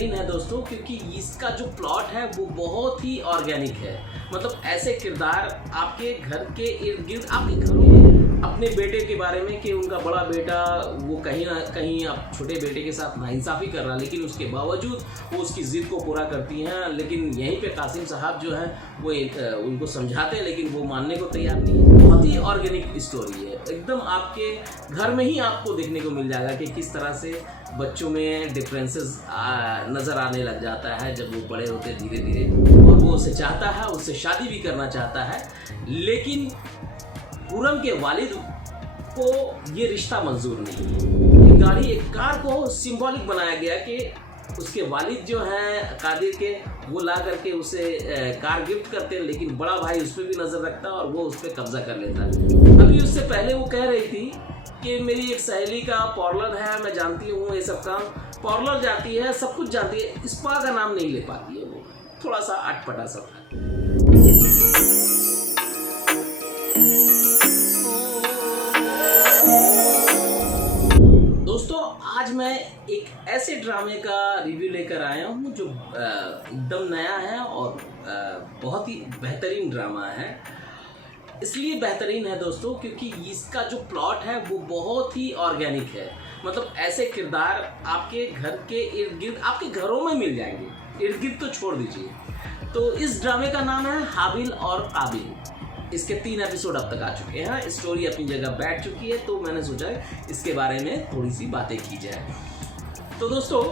बेहतरीन है दोस्तों, क्योंकि इसका जो प्लॉट है वो बहुत ही ऑर्गेनिक है। मतलब ऐसे किरदार आपके घर के इर्द गिर्द, आपके घरों में अपने बेटे के बारे में कि उनका बड़ा बेटा वो कहीं ना कहीं अब छोटे बेटे के साथ नाइंसाफ़ी कर रहा है, लेकिन उसके बावजूद वो उसकी ज़िद को पूरा करती हैं। लेकिन यहीं पे कासिम साहब जो है वो उनको समझाते हैं, लेकिन वो मानने को तैयार नहीं है। बहुत ही ऑर्गेनिक स्टोरी है, एकदम आपके घर में ही आपको देखने को मिल जाएगा कि किस तरह से बच्चों में डिफरेंसेस नज़र आने लग जाता है जब वो बड़े होते धीरे धीरे, और वो उसे चाहता है, उससे शादी भी करना चाहता है, लेकिन पूरम के वालिद को ये रिश्ता मंजूर नहीं है। एक कार को सिंबॉलिक बनाया गया कि उसके वालिद जो हैं कादिर के, वो ला करके उसे कार गिफ्ट करते हैं, लेकिन बड़ा भाई उस पर भी नज़र रखता है और वो उस पर कब्जा कर लेता है। अभी उससे पहले वो कह रही थी कि मेरी एक सहेली का पार्लर है, मैं जानती हूँ ये सब काम, पार्लर जाती है, सब कुछ जानती है, स्पा का नाम नहीं ले पाती है। वो थोड़ा सा अटपटा सा था। दोस्तों आज मैं एक ऐसे ड्रामे का रिव्यू लेकर आया हूँ जो एकदम नया है और बहुत ही बेहतरीन ड्रामा है। इसलिए बेहतरीन है दोस्तों क्योंकि इसका जो प्लॉट है वो बहुत ही ऑर्गेनिक है। मतलब ऐसे किरदार आपके घर के इर्द गिर्द, आपके घरों में मिल जाएंगे, इर्द गिर्द तो छोड़ दीजिए। तो इस ड्रामे का नाम है हाबिल और काबिल। इसके 3 एपिसोड अब तक आ चुके हैं, स्टोरी अपनी जगह बैठ चुकी है, तो मैंने सोचा इसके बारे में थोड़ी सी बातें की जाए। तो दोस्तों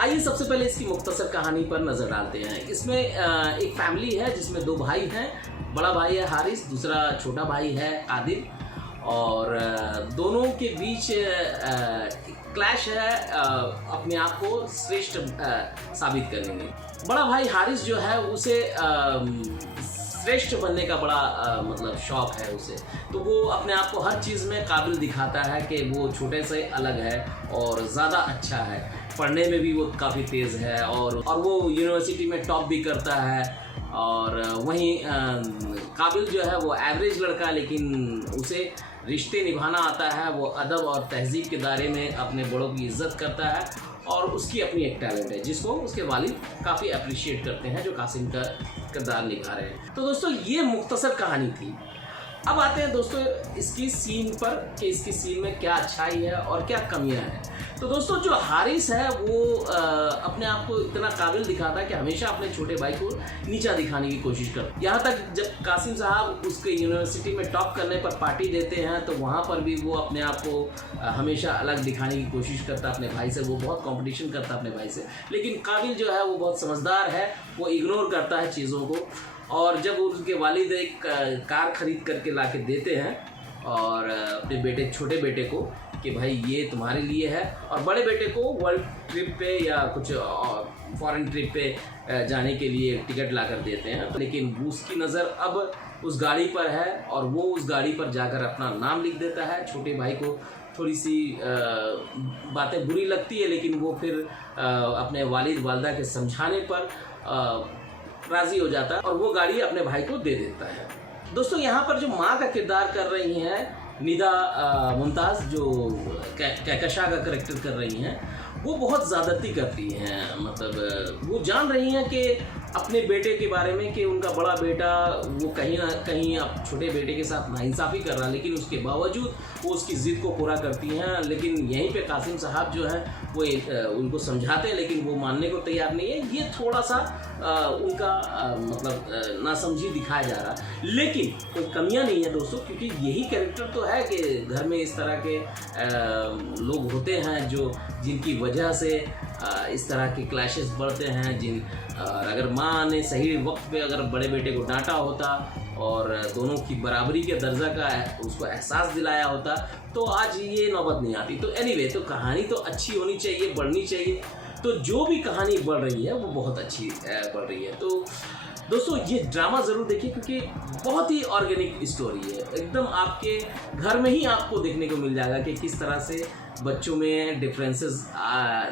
आइए सबसे पहले इसकी मुख्तसर कहानी पर नज़र डालते हैं। इसमें एक फैमिली है जिसमें 2 भाई हैं। बड़ा भाई है हारिस, दूसरा छोटा भाई है कादिर, और दोनों के बीच क्लैश है अपने आप को श्रेष्ठ साबित करने में। बड़ा भाई हारिस जो है उसे श्रेष्ठ बनने का बड़ा मतलब शौक है उसे, तो वो अपने आप को हर चीज़ में काबिल दिखाता है कि वो छोटे से अलग है और ज़्यादा अच्छा है। पढ़ने में भी वो काफ़ी तेज़ है और वो यूनिवर्सिटी में टॉप भी करता है। और वहीं काबिल जो है वो एवरेज लड़का, लेकिन उसे रिश्ते निभाना आता है। वो अदब और तहज़ीब के दायरे में अपने बड़ों की इज़्ज़त करता है और उसकी अपनी एक टैलेंट है जिसको उसके वालिद काफ़ी अप्रिशिएट करते हैं, जो कासिम का किरदार निभा रहे हैं। तो दोस्तों ये मुख्तसर कहानी थी। अब आते हैं दोस्तों इसकी सीन पर कि इसकी सीन में क्या अच्छाई है और क्या कमियां हैं। तो दोस्तों जो हारिस है वो अपने आप को इतना काबिल दिखाता है कि हमेशा अपने छोटे भाई को नीचा दिखाने की कोशिश करता है। यहाँ तक जब कासिम साहब उसके यूनिवर्सिटी में टॉप करने पर पार्टी देते हैं तो वहाँ पर भी वो अपने आप को हमेशा अलग दिखाने की कोशिश करता है अपने भाई से। वो बहुत कॉम्पिटिशन करता है अपने भाई से, लेकिन काबिल जो है वो बहुत समझदार है, वो इग्नोर करता है चीज़ों को। और जब उनके वालिद एक कार ख़रीद करके ला के देते हैं और अपने छोटे बेटे को कि भाई ये तुम्हारे लिए है, और बड़े बेटे को वर्ल्ड ट्रिप पे या कुछ फॉरेन ट्रिप पे जाने के लिए टिकट ला कर देते हैं। लेकिन उसकी नज़र अब उस गाड़ी पर है और वो उस गाड़ी पर जाकर अपना नाम लिख देता है। छोटे भाई को थोड़ी सी बातें बुरी लगती है, लेकिन वो फिर अपने वालिद वालदा के समझाने पर राज़ी हो जाता है और वो गाड़ी अपने भाई को दे देता है। दोस्तों यहाँ पर जो माँ का किरदार कर रही हैं निदा मुमताज़, जो कहकशा का करेक्टर कर रही हैं, वो बहुत ज़्यादती करती हैं। मतलब वो जान रही हैं कि अपने बेटे के बारे में कि उनका बड़ा बेटा वो कहीं ना कहीं अब छोटे बेटे के साथ नाइंसाफ़ी कर रहा है, लेकिन उसके बावजूद वो उसकी ज़िद को पूरा करती हैं। लेकिन यहीं पे कासिम साहब जो है वो उनको समझाते हैं, लेकिन वो मानने को तैयार नहीं है। ये थोड़ा सा उनका मतलब नासमझी दिखाया जा रहा है, लेकिन कोई कमियां नहीं है दोस्तों, क्योंकि यही कैरेक्टर तो है कि घर में इस तरह के लोग होते हैं जिनकी वजह से इस तरह के क्लैशेस बढ़ते हैं। अगर माँ ने सही वक्त पे अगर बड़े बेटे को डांटा होता और दोनों की बराबरी के दर्जा का उसको एहसास दिलाया होता तो आज ये नौबत नहीं आती। तो एनीवे, तो कहानी तो अच्छी होनी चाहिए, बढ़नी चाहिए। तो जो भी कहानी बढ़ रही है वो बहुत अच्छी बढ़ रही है। तो दोस्तों ये ड्रामा ज़रूर देखिए क्योंकि बहुत ही ऑर्गेनिक स्टोरी है। एकदम आपके घर में ही आपको देखने को मिल जाएगा कि किस तरह से बच्चों में डिफरेंसेस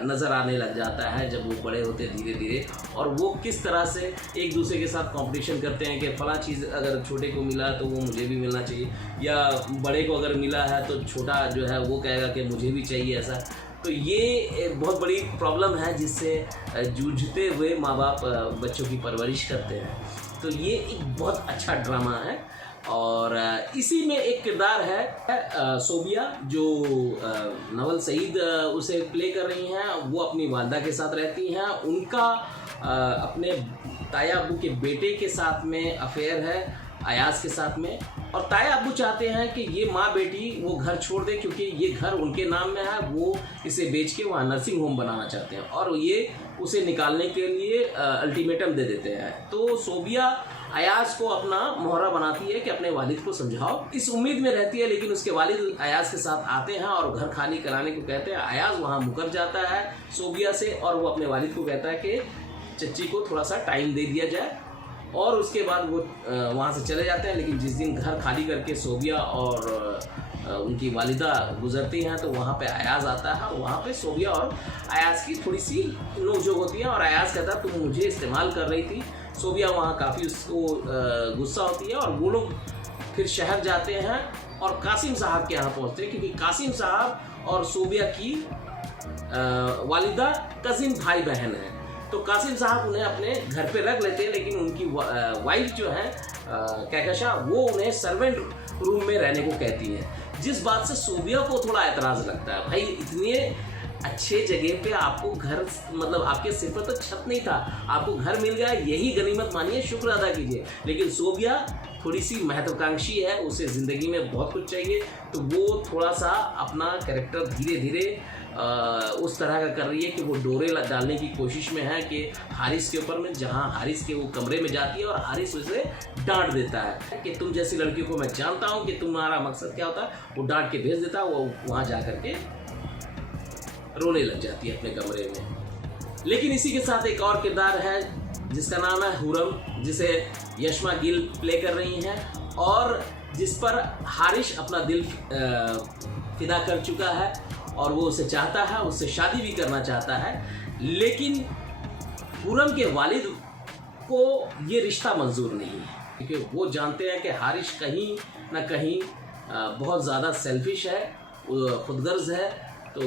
नज़र आने लग जाता है जब वो बड़े होते धीरे धीरे, और वो किस तरह से एक दूसरे के साथ कंपटीशन करते हैं कि फ़लाँ चीज़ अगर छोटे को मिला तो वो मुझे भी मिलना चाहिए, या बड़े को अगर मिला है तो छोटा जो है वो कहेगा कि मुझे भी चाहिए ऐसा। तो ये बहुत बड़ी प्रॉब्लम है जिससे जूझते हुए माँ बाप बच्चों की परवरिश करते हैं। तो ये एक बहुत अच्छा ड्रामा है। और इसी में एक किरदार है सोबिया, जो नवल सईद उसे प्ले कर रही हैं। वो अपनी वालदा के साथ रहती हैं। उनका अपने ताया अब्बू के बेटे के साथ में अफेयर है, अयाज के साथ में। और ताया अब्बू चाहते हैं कि ये माँ बेटी वो घर छोड़ दे, क्योंकि ये घर उनके नाम में है। वो इसे बेच के वहाँ नर्सिंग होम बनाना चाहते हैं और ये उसे निकालने के लिए अल्टीमेटम दे देते हैं। तो सोबिया अयाज को अपना मोहरा बनाती है कि अपने वालिद को समझाओ, इस उम्मीद में रहती है। लेकिन उसके वालिद अयाज के साथ आते हैं और घर खाली कराने को कहते हैं। अयाज वहाँ मुकर जाता है सोबिया से और वो अपने वालिद को कहता है कि चच्ची को थोड़ा सा टाइम दे दिया जाए। और उसके बाद वो वहाँ से चले जाते हैं। लेकिन जिस दिन घर खाली करके सोबिया और उनकी वालिदा गुजरती हैं, तो वहाँ पे अयाज आता है। वहाँ पे सोबिया और अयाज की थोड़ी सी नोकझोंक होती है और अयाज कहता है तुम मुझे इस्तेमाल कर रही थी। सोबिया वहाँ काफ़ी उसको गुस्सा होती है और वो लोग फिर शहर जाते हैं और कासिम साहब के यहाँ पहुँचते हैं, क्योंकि कासिम साहब और सोबिया की वालिदा कजिन भाई बहन है। तो कासिम साहब उन्हें अपने घर पे रख लेते हैं। लेकिन उनकी वाइफ जो है कहकशा, वो उन्हें सर्वेंट रूम में रहने को कहती है, जिस बात से सोबिया को थोड़ा एतराज़ लगता है। भाई इतने अच्छे जगह पे आपको घर, मतलब आपके सिर पर तो छत नहीं था, आपको घर मिल गया, यही गनीमत मानिए, शुक्र अदा कीजिए। लेकिन सोबिया थोड़ी सी महत्वाकांक्षी है, उसे ज़िंदगी में बहुत कुछ चाहिए। तो वो थोड़ा सा अपना कैरेक्टर धीरे धीरे उस तरह का कर रही है कि वो डोरे डालने की कोशिश में है कि हारिस के ऊपर में, जहाँ हारिस के वो कमरे में जाती है और हारिस उसे डांट देता है कि तुम जैसी लड़की को मैं जानता हूँ कि तुम्हारा मकसद क्या होता है। वो डांट के भेज देता है। वो वहाँ जा कर के रोने लग जाती है अपने कमरे में। लेकिन इसी के साथ एक और किरदार है जिसका नाम है हुरम, जिसे यशमा गिल प्ले कर रही हैं और जिस पर हारिस अपना दिल फिदा कर चुका है और वो उसे चाहता है, उससे शादी भी करना चाहता है। लेकिन हुरम के वालिद को ये रिश्ता मंजूर नहीं है, क्योंकि वो जानते हैं कि हारिस कहीं ना कहीं बहुत ज़्यादा सेल्फिश है, खुदगर्ज है। तो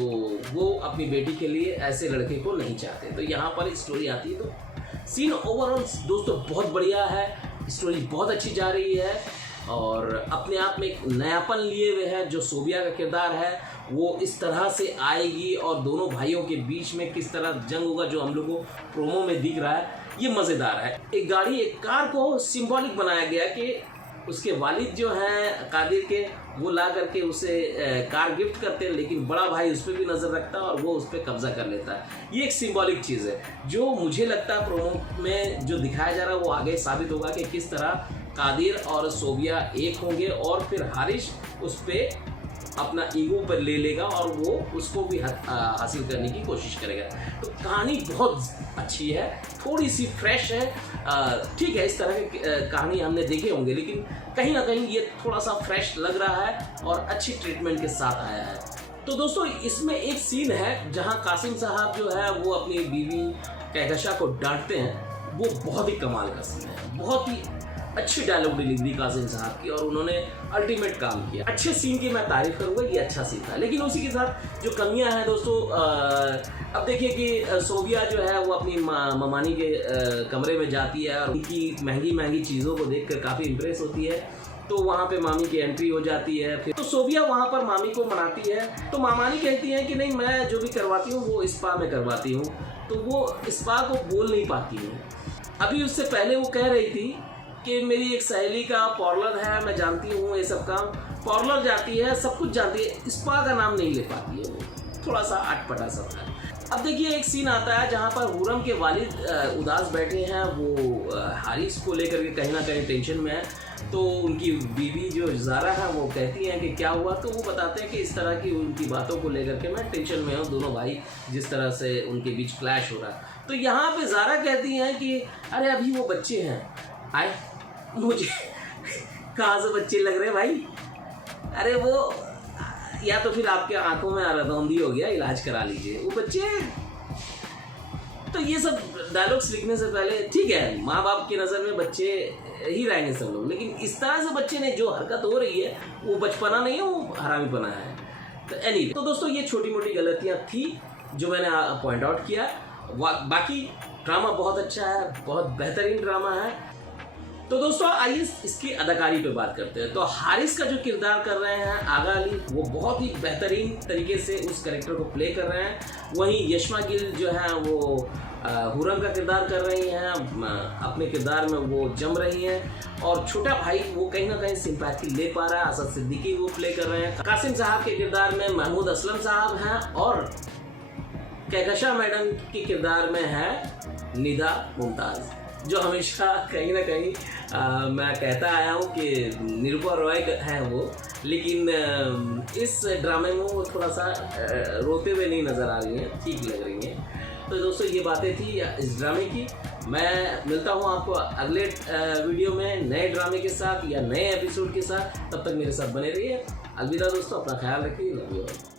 वो अपनी बेटी के लिए ऐसे लड़के को नहीं चाहते। तो यहाँ पर स्टोरी आती है। तो सीन ओवरऑल दोस्तों बहुत बढ़िया है, स्टोरी बहुत अच्छी जा रही है और अपने आप में एक नयापन लिए हुए है। जो सोबिया का किरदार है वो इस तरह से आएगी और दोनों भाइयों के बीच में किस तरह जंग होगा, जो हम लोग को प्रोमो में दिख रहा है, ये मज़ेदार है। एक कार को सिंबॉलिक बनाया गया कि उसके वालिद जो हैं कादिर के, वो ला करके उसे कार गिफ्ट करते हैं। लेकिन बड़ा भाई उस पर भी नज़र रखता है और वो उस पर कब्जा कर लेता है। ये एक सिंबॉलिक चीज़ है जो मुझे लगता है प्रोमो में जो दिखाया जा रहा है वो आगे साबित होगा कि किस तरह कादिर और सोबिया एक होंगे और फिर हारिस उस पर अपना ईगो पर ले लेगा और वो उसको भी हासिल करने की कोशिश kरेगा। तो कहानी बहुत अच्छी है, थोड़ी सी फ्रेश है। ठीक है, इस तरह की कहानी हमने देखे होंगे, लेकिन कहीं ना कहीं ये थोड़ा सा फ्रेश लग रहा है और अच्छी ट्रीटमेंट के साथ आया है। तो दोस्तों इसमें एक सीन है जहां कासिम साहब जो है वो अपनी बीवी कहकशा को डांटते हैं। वो बहुत ही कमाल का सीन है, बहुत ही अच्छी डायलॉग डिलीवरी कासिम साहब की और उन्होंने अल्टीमेट काम किया। अच्छे सीन की मैं तारीफ करूँगा, ये अच्छा सीन था। लेकिन उसी के साथ जो कमियां हैं दोस्तों, अब देखिए कि सोबिया जो है वो अपनी ममानी के कमरे में जाती है और उनकी महंगी महंगी चीज़ों को देखकर काफ़ी इम्प्रेस होती है। तो वहाँ पे मामी की एंट्री हो जाती है। फिर तो सोबिया वहाँ पर मामी को मनाती है। तो मामानी कहती है कि नहीं, मैं जो भी करवाती हूँ वो स्पा में करवाती हूँ। तो वो स्पा को बोल नहीं पाती है। अभी उससे पहले वो कह रही थी कि मेरी एक सहेली का पार्लर है, मैं जानती हूँ ये सब काम, पार्लर जाती है, सब कुछ जानती है, स्पा का नाम नहीं ले पाती है। वो थोड़ा सा अटपटा सा है। अब देखिए एक सीन आता है जहाँ पर हुरम के वालिद उदास बैठे हैं, वो हारिस को लेकर के कहीं ना कहीं टेंशन में है। तो उनकी बीवी जो ज़ारा है वो कहती हैं कि क्या हुआ। तो वो बताते हैं कि इस तरह की उनकी बातों को लेकर के मैं टेंशन में हूँ, दोनों भाई जिस तरह से उनके बीच क्लैश हो रहा है। तो यहाँ पे ज़ारा कहती हैं कि अरे अभी वो बच्चे हैं, आए मुझे कहाँ से बच्चे लग रहे हैं भाई, अरे वो या तो फिर आपके आंखों में आराधौंधी हो गया, इलाज करा लीजिए, वो बच्चे। तो ये सब डायलॉग्स लिखने से पहले ठीक है, माँ बाप की नज़र में बच्चे ही रहेंगे सब लोग, लेकिन इस तरह से बच्चे ने जो हरकत हो रही है वो बचपना नहीं है, वो हरामीपना है। तो एनीवे, तो दोस्तों ये छोटी मोटी गलतियाँ थी जो मैंने पॉइंट आउट किया। बाकी ड्रामा बहुत अच्छा है, बहुत बेहतरीन ड्रामा है। तो दोस्तों आइए इसकी अदाकारी पे बात करते हैं। तो हारिस का जो किरदार कर रहे हैं आगा अली, वो बहुत ही बेहतरीन तरीके से उस कैरेक्टर को प्ले कर रहे हैं। वहीं यशमा गिल जो है वो हुरम का किरदार कर रही हैं, अपने किरदार में वो जम रही हैं। और छोटा भाई वो कहीं ना कहीं सिंपैथी ले पा रहा है, असद सिद्दीकी वो प्ले कर रहे हैं। कासिम साहब के किरदार में महमूद असलम साहब हैं और कहकशा मैडम के किरदार में है निदा मुमताज़, जो हमेशा कहीं ना कहीं मैं कहता आया हूँ कि निरूपा रॉय हैं वो, लेकिन इस ड्रामे में वो थोड़ा सा रोते हुए नहीं नज़र आ रही हैं, ठीक लग रही हैं। तो दोस्तों ये बातें थी इस ड्रामे की। मैं मिलता हूँ आपको अगले वीडियो में नए ड्रामे के साथ या नए एपिसोड के साथ। तब तक मेरे साथ बने रहिए। अलविदा दोस्तों, अपना ख्याल रखिए। Love you all.